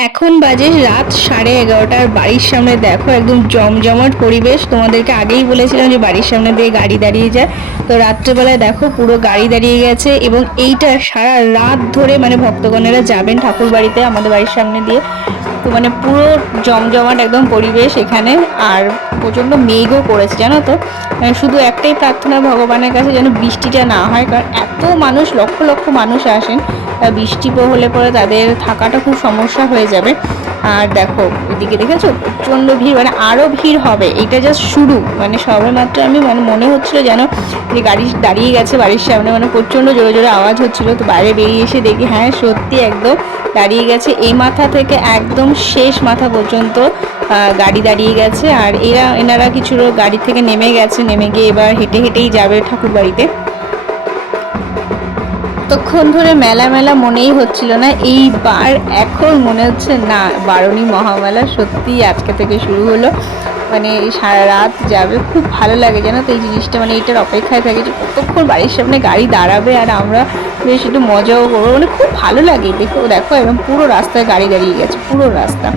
এখন বাজে রাত 11:30। আর বাড়ির সামনে দেখো একদম জমজমাট পরিবেশ। তোমাদেরকে আগেই বলেছিলাম যে বাড়ির সামনে দিয়ে গাড়ি দাঁড়িয়ে যায়। তো রাত্রেবেলায় দেখো পুরো গাড়ি দাঁড়িয়ে গেছে এবং এইটা সারা রাত ধরে মানে ভক্তগণেরা যাবেন ঠাকুর বাড়িতে আমাদের বাড়ির সামনে দিয়ে। তো মানে পুরো জমজমাট একদম পরিবেশ এখানে। আর প্রচণ্ড মেঘও করেছে জানো তো। মানে শুধু একটাই প্রার্থনা ভগবানের কাছে যেন বৃষ্টিটা না হয়, কারণ এত মানুষ, লক্ষ লক্ষ মানুষ আসেন। বৃষ্টি হলে পরে তাদের থাকাটা খুব সমস্যা হয়ে যাবে। আর দেখো এদিকে দেখেছো প্রচণ্ড ভিড়, মানে আরও ভিড় হবে। এটা জাস্ট শুরু, মানে সবে মাত্র আমি মানে মনে হচ্ছিল যেন যে গাড়ি দাঁড়িয়ে গেছে বাড়ির সামনে, মানে প্রচণ্ড জোরে জোরে আওয়াজ হচ্ছিল। তো বাইরে বেরিয়ে এসে দেখি হ্যাঁ সত্যি একদম দাঁড়িয়ে গেছে। এই মাথা থেকে একদম শেষ মাথা পর্যন্ত গাড়ি দাঁড়িয়ে গেছে। আর এনারা কিছু গাড়ি থেকে নেমে গেছে, নেমে গিয়ে এবার হেঁটে হেঁটেই যাবে ঠাকুর বাড়িতে। এতক্ষণ ধরে মেলা মেলা মনেই হচ্ছিল না, এইবার এখন মনে হচ্ছে না বারণী মহামেলা সত্যি আজকে থেকে শুরু হলো। মানে সারা রাত যাবে, খুব ভালো লাগে জানো তো এই জিনিসটা। মানে এইটার অপেক্ষায় থাকে যে কতক্ষণ বাড়ির সামনে গাড়ি দাঁড়াবে আর আমরা বেশ একটু মজাও করবো। মানে খুব ভালো লাগে। দেখো দেখো একদম পুরো রাস্তায় গাড়ি দাঁড়িয়ে গেছে, পুরো রাস্তা।